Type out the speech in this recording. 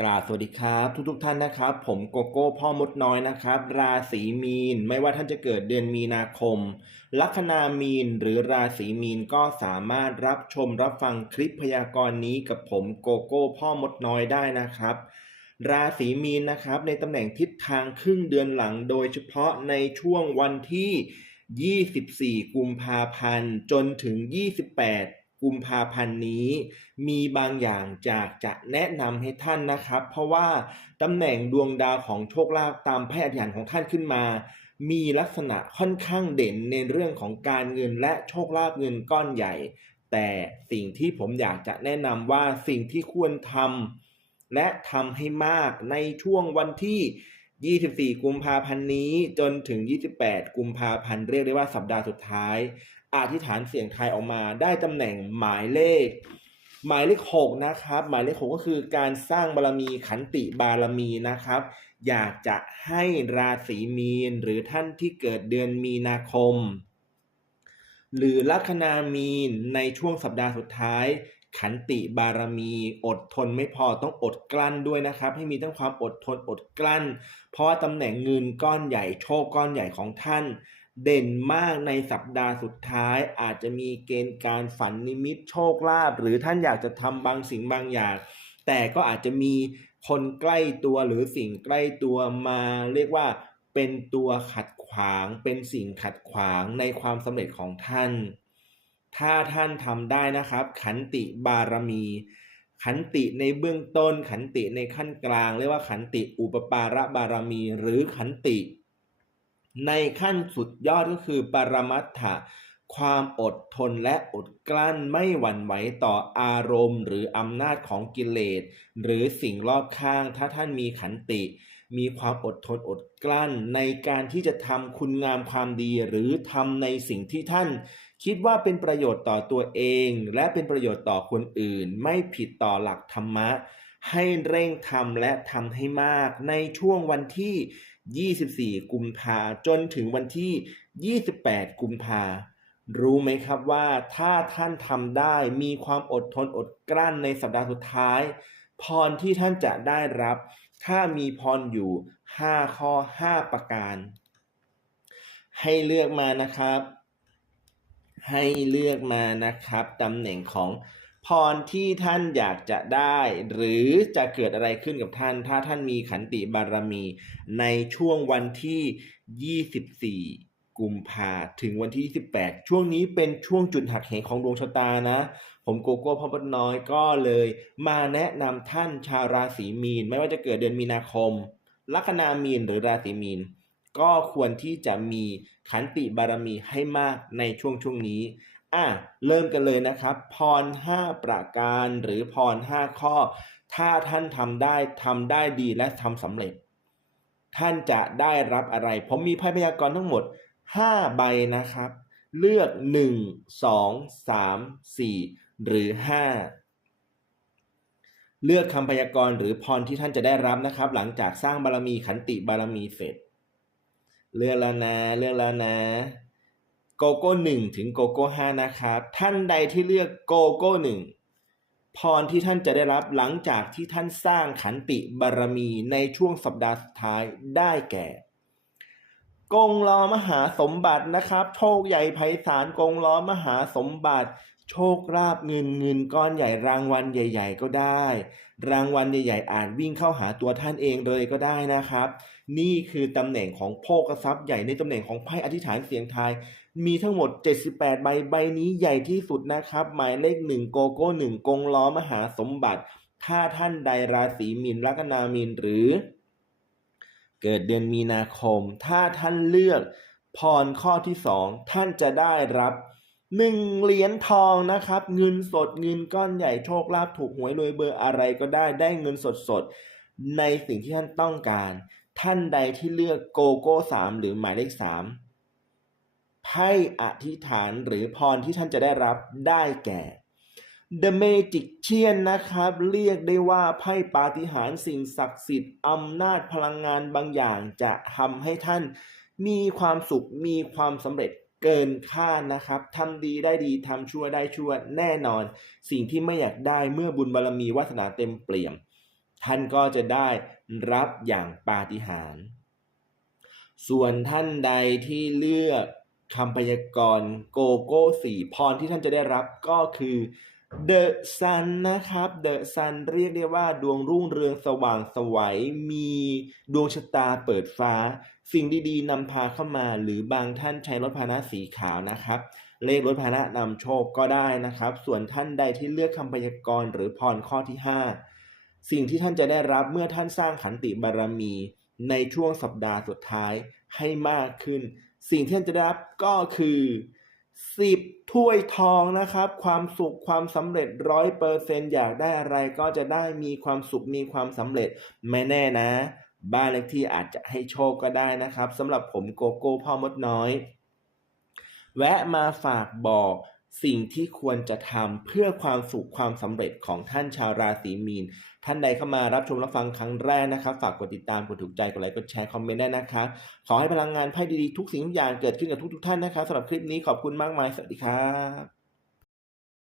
กราบสวัสดีครับทุกทท่านนะครับ ผมโกโก้พ่อมดน้อยนะครับ ราศีมีน ไม่ว่าท่านจะเกิดเดือนมีนาคม ลัคนามีนหรือราศีมีนก็สามารถรับชมรับฟังคลิปพยากรณ์นี้กับผมโกโก้พ่อมดน้อยได้นะครับ ราศีมีนนะครับในตำแหน่งทิศทางครึ่งเดือนหลัง โดยเฉพาะในช่วงวันที่ 24 กุมภาพันธ์จนถึง 28 กุมภาพันธ์นี้ มีบางอย่างจากจะแนะนำให้ท่านนะครับ เพราะว่าตำแหน่งดวงดาวของโชคลาภตามไพ่อธิษฐานของท่านขึ้นมา มีลักษณะค่อนข้างเด่นในเรื่องของการเงินและโชคลาภเงินก้อนใหญ่ แต่สิ่งที่ผมอยากจะแนะนำว่าสิ่งที่ควรทำและทำให้มากในช่วงวันที่24 กุมภาพันธ์นี้จนถึง 28 กุมภาพันธ์เรียกได้ว่าสัปดาห์สุดท้าย อธิษฐานเสียงไทยออกมา ได้ตำแหน่งหมายเลข หมายเลขหกนะครับ หมายเลขหกก็คือการสร้างบารมีขันติบารมีนะครับ อยากจะให้ราศีมีนหรือท่านที่เกิดเดือนมีนาคม หรือลัคนามีนในช่วงสัปดาห์สุดท้ายขันติบารมีอดทนไม่พอต้องอดกลั้นด้วยนะครับ ให้มีทั้งความอดทนอดกลั้น เพราะว่าตำแหน่งเงินก้อนใหญ่โชคก้อนใหญ่ของท่าน เด่นมากในสัปดาห์สุดท้ายอาจจะมีเกณฑ์การฝันนิมิตโชคลาภหรือท่านอยากจะทำบางสิ่งบางอย่าง แต่ก็อาจจะมีคนใกล้ตัวหรือสิ่งใกล้ตัวมาเรียกว่าเป็นตัวขัดขวางเป็นสิ่งขัดขวางในความสำเร็จของท่าน ถ้าท่านทำได้นะครับ ขันติบารมี ขันติในเบื้องต้นขันติในขั้นกลาง เรียกว่าขันติอุปปาระบารมี หรือขันติ ในขั้นสุดยอดก็คือปรมัตถะความอดทนและอดกลั้นไม่หวั่นไหวต่ออารมณ์ หรืออำนาจของกิเลส หรือสิ่งรอบข้าง ถ้าท่านมีขันติ มีความอดทนอดกลั้น ในการที่จะทำคุณงามความดี หรือทำในสิ่งที่ท่าน คิดว่าเป็นประโยชน์ต่อตัวเอง และเป็นประโยชน์ต่อคนอื่น ไม่ผิดต่อหลักธรรมะ ให้เร่งทำและทำให้มากในช่วงวันที่ 24 กุมภาจนถึงวันที่ 28 กุมภารู้ไหมครับว่าถ้าท่านทำได้มีความอดทนอดกลั้นในสัปดาห์สุดท้าย พรที่ท่านจะได้รับ ถ้ามีพรอยู่ 5 ข้อ 5 ประการ ให้เลือกมานะครับ ให้เลือกมานะครับตำแหน่งของ พรที่ท่านอยากจะได้ หรือจะเกิดอะไรขึ้นกับท่าน ถ้าท่านมีขันติบารมี ในช่วงวันที่ 24 กุมภาถึงวันที่ 28 ช่วงนี้เป็นช่วงจุดหักเหของดวงชะตานะ ผมโกโก้พ่อพดน้อยก็เลย มาแนะนำท่านชาวราศีมีน ไม่ว่าจะเกิดเดือนมีนาคม ลัคนามีนหรือราศีมีน ก็ควรที่จะมีขันติบารมีให้มากในช่วงช่วงนี้ อะเริ่มกันเลยนะครับ พร 5 ประการหรือพร 5 ข้อ ถ้าท่านทำได้ทำได้ดีและทำสำเร็จ ท่านจะได้รับอะไร ผมมีไพ่พยากรณ์ทั้งหมด 5 ใบนะครับ เลือก 1 2 3 4 หรือ 5 เลือกคำพยากรณ์หรือพรที่ท่านจะได้รับนะครับ หลังจากสร้างบารมีขันติบารมีเสร็จ เลือกแล้วนะ เลือกแล้วนะ โกโก้หนึ่งถึงโกโก้ห้านะครับ ท่านใดที่เลือกโกโก้หนึ่งพรที่ท่านจะได้รับหลังจากที่ท่านสร้างขันติบารมีในช่วงสัปดาห์สุดท้ายได้แก่ กงล้อมหาสมบัตินะครับ โชคใหญ่ไพศาลกงล้อมหาสมบัติ โชคลาภเงินเงินก้อนใหญ่รางวัลใหญ่ ๆ ก็ได้ รางวัลใหญ่ๆอาจวิ่งเข้าหาตัวท่านเองเลยก็ได้นะครับ นี่คือตำแหน่งของโภคทรัพย์ใหญ่ในตำแหน่งของไพ่อธิษฐานเสียงทาย มีทั้งหมด 78 ใบใบนี้ใหญ่ที่สุดนะครับ หมายเลขหนึ่งโกโก้หนึ่งกงล้อมหาสมบัติ ถ้าท่านใดราศีมีนลัคนามีนหรือ เกิดเดือนมีนาคม ถ้าท่านเลือกพรข้อที่สองท่านจะได้รับ หนึ่งเหรียญทองนะครับ เงินสดเงินก้อนใหญ่โชคลาภถูกหวยรวยเบอร์อะไรก็ได้ได้เงินสดสดในสิ่งที่ท่านต้องการ ท่านใดที่เลือกโกโก้สามหรือหมายเลขสามไพ่อธิษฐานหรือพรที่ท่านจะได้รับได้แก่ The Magician นะครับ เรียกได้ว่าไพ่ปาฏิหาริย์สิ่งศักดิ์สิทธิ์อำนาจพลังงานบางอย่างจะทำให้ท่านมีความสุขมีความสำเร็จ เกินคาดนะครับทำดีได้ดีทำชั่วได้ชั่วแน่นอน สิ่งที่ไม่อยากได้เมื่อบุญบารมีวาสนาเต็มเปี่ยม ท่านก็จะได้รับอย่างปาฏิหาริย์ส่วนท่านใดที่เลือกคำพยากรณ์โกโก้สี่พรที่ท่านจะได้รับก็คือ The Sun นะครับ The Sun เรียกได้ว่าดวงรุ่งเรืองสว่างสวัยมีดวงชะตาเปิดฟ้า สิ่งดีๆนำพาเข้ามาหรือบางท่านใช้รถพาหนะสีขาวนะครับ เลขรถพาหนะนำโชคก็ได้นะครับ ส่วนท่านใดที่เลือกคำพยากรณ์หรือพรข้อที่ 5 สิ่งที่ท่านจะได้รับเมื่อท่านสร้างขันติบารมี ในช่วงสัปดาห์สุดท้ายให้มากขึ้น สิ่งที่ท่านจะได้รับก็คือ สิบถ้วยทองนะครับ ความสุขความสำเร็จร้อยเปอร์เซนอยากได้อะไรก็จะได้มีความสุขมีความสำเร็จไม่แน่นะ บ้านเลขที่อาจจะให้โชคก็ได้นะครับสำหรับผมโกโก้พ่อมดน้อย แวะมาฝากบอก สิ่งที่ควรจะทำเพื่อความสุขความสำเร็จของท่านชาวราศีมีน ท่านใดเข้ามารับชมรับฟังครั้งแรกนะครับ ฝากกดติดตามกดถูกใจกดไลค์กดแชร์คอมเมนต์ได้นะครับ ขอให้พลังงานไพ่ดีๆทุกสิ่งทุกอย่างเกิดขึ้นกับทุกๆท่านนะครับสำหรับคลิปนี้ขอบคุณมากมายสวัสดีครับ